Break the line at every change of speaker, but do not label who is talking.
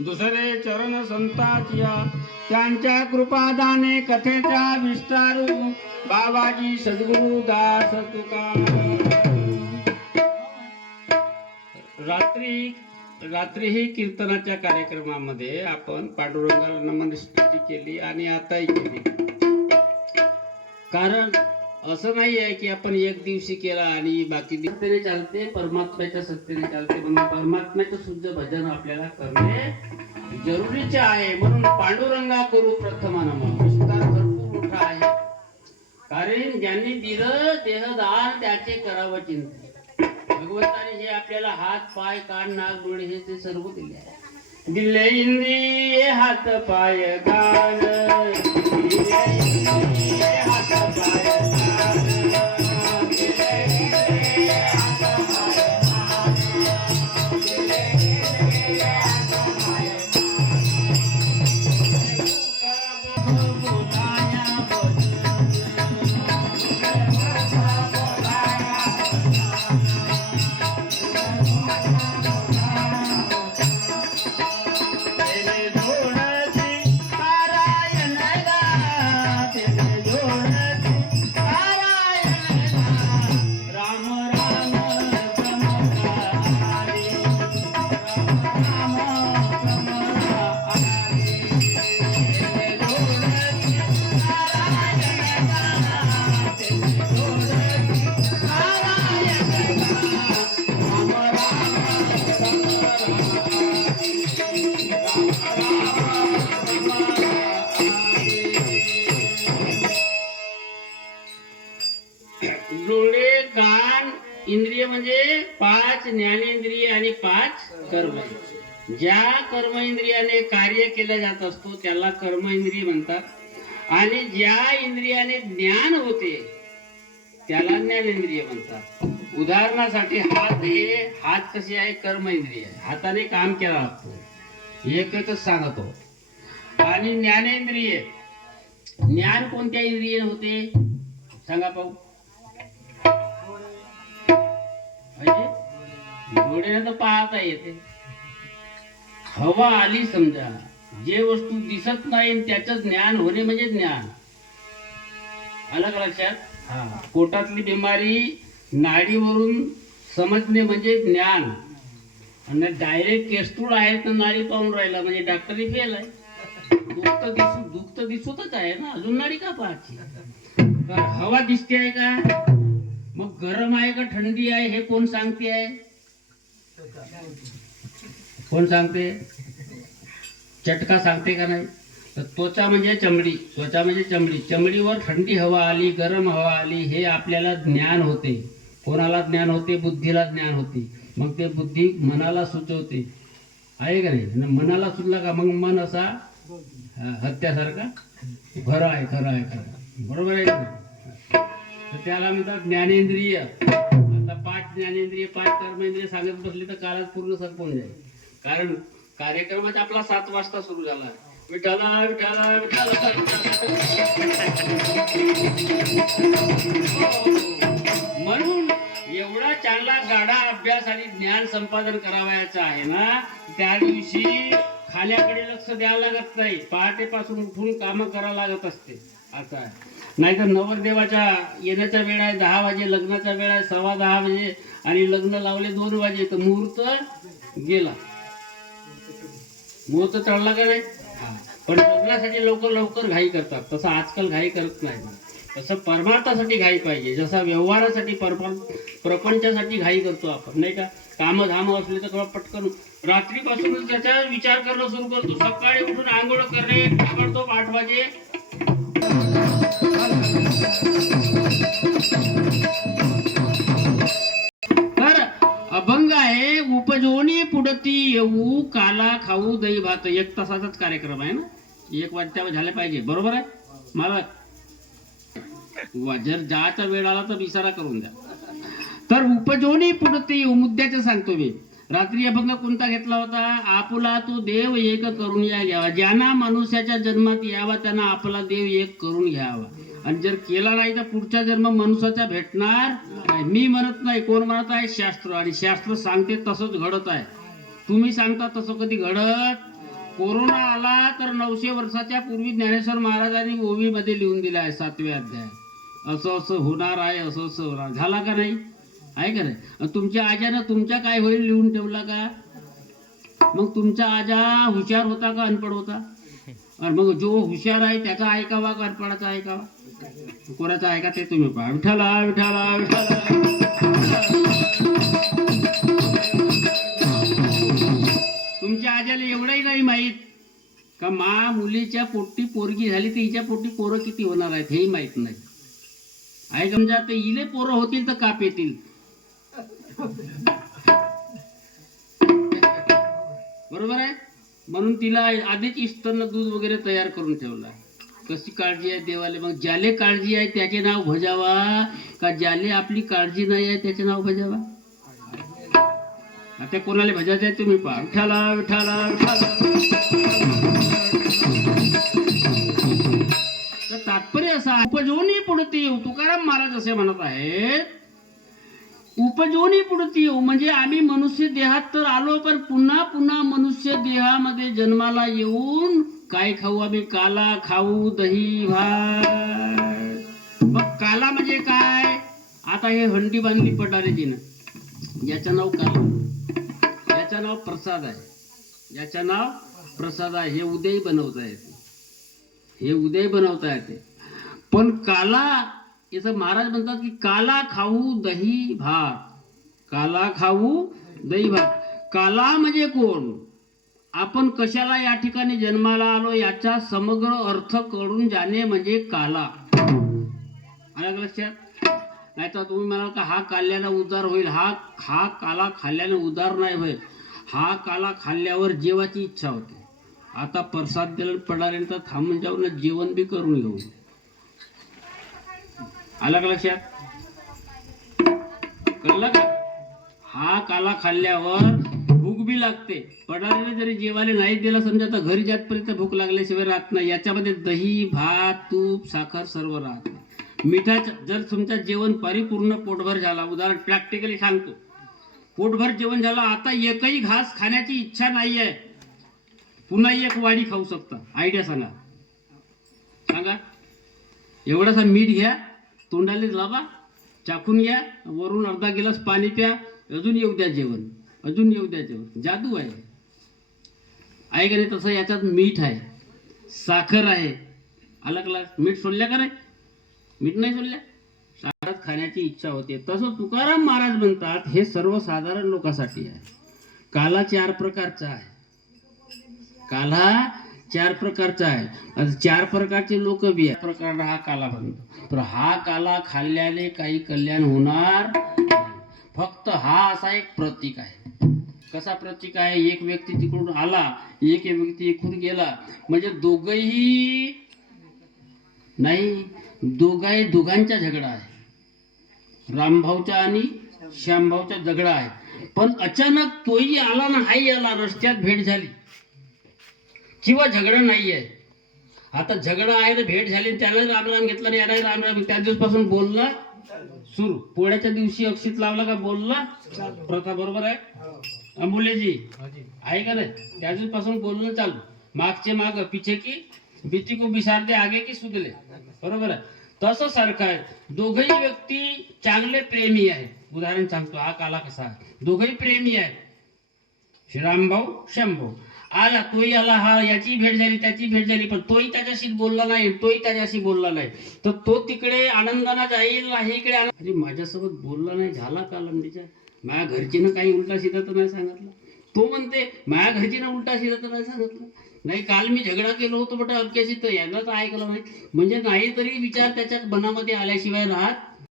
दुसरे चरण संताचिया त्यांच्या कृपादाने कथेचा विस्तारू. बाबाजी सद्गुरु दास तुका रात्री रात्री ही कीर्तनाच्या कार्यक्रमामध्ये आपण पांडुरंगाला नमन स्तुती केली आणि आताही केली. कारण असं नाही आहे की आपण एक दिवशी केला आणि बाकी सत्तेने चालते परमात्म्याच्या सत्तेने चालते. म्हणून परमात्म्याचं शुद्ध भजन आपल्याला करणे जरुरीचे आहे. म्हणून पांडुरंगा करू प्रथम नमन विस्तार भरपूर मोठा आहे. कारण ज्यांनी दिलं देहदान त्याचे करावं चिंतन. भगवंताने हे आपल्याला हात पाय कान नाक डोळे हे ते सर्व दिले आहे. दिले इंद्रिय हात पाय कान. हात पाय डोळे कान इंद्रिय म्हणजे पाच ज्ञानेंद्रिय आणि पाच कर्म. ज्या कर्म इंद्रियाने कार्य केलं जात असतो त्याला कर्म इंद्रिय म्हणतात. आणि ज्या इंद्रियाने ज्ञान होते त्याला ज्ञानेंद्रिय म्हणतात. उदाहरणासाठी हात हे हात कसे आहे? कर्म इंद्रिय हाताने काम केला लागतो. एकच सांगतो. आणि ज्ञानेंद्रिय. ज्ञान कोणत्या इंद्रिय होते? सांगा पाहू. म्हणजे डोळ्याने तर पाहता येते. हवा आली समजा. जे वस्तू दिसत नाही त्याचं ज्ञान होणे म्हणजे ज्ञान. का लक्षात? हा. पोटातली बिमारी नाडीवरून समजणे म्हणजे ज्ञान. आणि डायरेक्ट केस्तूळ आहे तर नाडी पाहून राहिला म्हणजे डॉक्टरी फेल आहे. दुखत दिसू दुखत दिसतच आहे ना. अजून नाडी का पाहायची? तर हवा दिसते आहे का? मग गरम आहे का थंडी आहे हे कोण सांगते? आहे कोण सांगते? चटका सांगते का नाही? तर त्वचा म्हणजे चमडी त्वचा म्हणजे चमडी. चमडीवर थंडी हवा आली गरम हवा आली हे आपल्याला ज्ञान होते. कोणाला ज्ञान होते? बुद्धीला ज्ञान होते. मग ते बुद्धी मनाला सुचवते. आहे का नाही? मनाला सुचला का? मग मन असा हत्यासारखा? खरं आहे खरं आहे खरं बरोबर आहे का? तर त्याला म्हणतात ज्ञानेंद्रिय. आता पाच ज्ञानेंद्रिय पाच कर्मेंद्रिय सांगत बसले तर काळात पूर्ण संपून जाईल. कारण कार्यक्रमाचा आपला सात वाजता सुरू झाला. विठाला विठाला विठाला म्हणून एवढा चांगला गाडा अभ्यास आणि ज्ञान संपादन करावयाचा आहे ना त्या दिवशी खाल्याकडे लक्ष द्यावं लागत नाही. पहाटेपासून उठून कामं करावं लागत असते. असं आहे. नाहीतर नवरदेवाच्या येण्याचा वेळ आहे दहा वाजे लग्नाचा वेळ आहे सव्वा दहा वाजे आणि लग्न लावले दोन वाजे तर मुहूर्त गेला. मुहूर्त चढला का नाही? पण लग्नासाठी लवकर लवकर घाई करतात. तसं आजकाल घाई करत नाही. तसं परमार्थासाठी घाई पाहिजे. जसा व्यवहारासाठी परपं प्रपंचासाठी घाई करतो आपण नाही का? कामं धामं असले तर थोडं पटकन. रात्रीपासूनच त्याचा विचार करणं सुरू करतो. सकाळी उठून आंघोळ करणे ताबडतोब आठ वाजे अभंग आहे उपजोनी पुढती येऊ काला खाऊ दही भात. एक तासाचाच कार्यक्रम आहे ना? एक वाजता झाले पाहिजे. बरोबर आहे? मला जर जायचा वेळ आला तर इशारा करून द्या. तर उपजोनी पुढती येऊ मुद्द्याचं सांगतो मी. रात्री अभंग कोणता घेतला होता? आपुला तो देव एक करून या घ्यावा. ज्यांना मनुष्याच्या जन्मात यावा त्यांना आपला देव एक करून घ्यावा. आणि जर केला नाही तर पुढचा जन्म मनुष्याचा भेटणार मी म्हणत नाही कोण म्हणत आहे? शास्त्र. आणि शास्त्र सांगते तसंच घडत आहे. तुम्ही सांगता तसं कधी घडत? कोरोना आला तर नऊशे वर्षाच्या पूर्वी ज्ञानेश्वर महाराजांनी ओवीमध्ये लिहून दिलं आहे सातव्या अध्याय. असं असं होणार आहे असं असं होणार. झाला का नाही? आहे का नाही? तुमच्या आजानं तुमच्या काय होईल लिहून ठेवला का? मग तुमचा आजा हुशार होता का अनपड होता? आणि मग जो हुशार आहे त्याचा ऐकावा का अनपडाचा ऐकावा? कोणाचा ऐका ते तुम्ही पहा. विठाला विठाला विठाला तुमच्या आजाला एवढंही नाही माहीत का मा मुलीच्या पोटी पोरगी झाली तर हिच्या पोटी पोरं किती होणार आहेत हेही माहीत नाही. आहे समजा ते आता इले पोरं होतील तर काप येतील. बरोबर आहे? म्हणून तिला आधीच इस्तांना दूध वगैरे तयार करून ठेवला. कशी काळजी आहे देवाले? मग ज्याले काळजी आहे त्याचे नाव भजावा. का ज्याले आपली काळजी नाही आहे त्याचे नाव भजावा? आता कोणाला भजायचं आहे तुम्ही पहा. विठाला विठाला विठाला तर तात्पर्य असा उपजोनी पुढती तुकाराम महाराज असे म्हणत आहेत उपजोनी पुढती म्हणजे आम्ही मनुष्य देहात तर आलो पण पुन्हा पुन्हा मनुष्य देहामध्ये जन्माला येऊन काय खाऊ आम्ही? काला खाऊ दही भात. मग काला म्हणजे काय? आता हे हंडी बांधली पटारीजीनं याचं नाव काला. याचं नाव प्रसाद आहे. याचं नाव प्रसाद आहे. हे उद्याही बनवता येते. हे उद्याही बनवता येते. पण काला याचं महाराज म्हणतात की काला खाऊ दही भात. काला खाऊ दही भात. काला म्हणजे कोण? आपण कशाला या ठिकाणी जन्माला आलो याचा समग्र अर्थ कळून जाणे म्हणजे काला. आलं लक्षात? नाही तर तुम्ही म्हणाल का हा काल्यानं उदार होईल? हा हा काला खाल्ल्याने उदार नाही होईल. हा काला खाल्ल्यावर जेवाची इच्छा होते. आता प्रसाद दिला पडाल्यानंतर थांबून जाऊन जेवण बी करून घेऊ. आलं का लक्षात? कळलं का? हा काला खाल्ल्यावर बी लागते. पडाऱ्याने जरी जेवायला नाही दिलं समजा तर घरी जातपर्यंत भूक लागल्याशिवाय राहत नाही याच्यामध्ये दही भात तूप साखर सर्व राहत मिठाचं जर तुमचं जेवण परिपूर्ण पोटभर झाला उदाहरण प्रॅक्टिकली सांगतो. पोटभर जेवण झालं आता एकही घास खाण्याची इच्छा नाही आहे पुन्हा एक वाडी खाऊ शकता. आयडिया सांगा. सांगा. एवढासा मीठ घ्या तोंडाले लावा चाकून घ्या वरून अर्धा गिलास पाणी प्या अजून येऊ द्या जेवण. अजून येऊ द्या जादू आहे. आहे का रे तसं याच्यात मीठ आहे. साखर आहे. अलग अलग. मीठ सोडल्या का नाही मीठ नाही सोडल्या? साखर खाण्याची इच्छा होते. तसं तुकाराम महाराज म्हणतात हे सर्वसाधारण लोकांसाठी आहे. काला चार प्रकारचा आहे. काला चार प्रकारचा आहे. चार प्रकारचे लोक बी आहे प्रकार हा काला म्हणतो. तर हा काला खाल्ल्याने काही कल्याण होणार फक्त हा असा एक प्रतीक आहे. कसा प्रतीक आहे? एक व्यक्ती तिकडून आला एक व्यक्ती इकडून गेला. म्हणजे दोघही नाही दोघाही दोघांचा झगडा आहे. रामभाऊचा आणि श्यामभाऊचा झगडा आहे. पण अचानक तोही आला ना हाही आला रस्त्यात भेट झाली. किंवा झगडा नाही आहे. आता झगडा आहे तर भेट झाली त्याला रामराम घेतला आणि याला रामराम त्या दिवसपासून बोलला. सुरू. पोळ्याच्या दिवशी अक्षित लावला का? बोलला. प्रथा बरोबर आहे? अंबुलेजी आहे का नाही? त्याच्यापासून बोलणं चालू. मागचे माग पिछे की भीती को बिसारते आगे की सुधले बरोबर आहे? तसं सारखं आहे. दोघही व्यक्ती चांगले प्रेमी आहेत. उदाहरण सांगतो. हा काला कसा दोघही प्रेमी आहेत. श्याम शंभू. आला तोही आला हा याची भेट झाली त्याची भेट झाली पण तोही त्याच्याशी बोलला नाही तोही त्याच्याशी बोलला नाही. तर तो तिकडे आनंदाना जाईल हे इकडे अरे माझ्यासोबत बोलला नाही झाला का लंडीच्या माझ्या घरचीनं काही उलटा सीधा तर नाही सांगितलं? तो म्हणते माझ्या घरचीनं उलटा सीधा तर नाही सांगितलं? नाही काल मी झगडा केलो होतो बट अबक्याशी तर यांनाच ऐकलं नाही. म्हणजे नाही तरी विचार त्याच्या मनामध्ये आल्याशिवाय राहत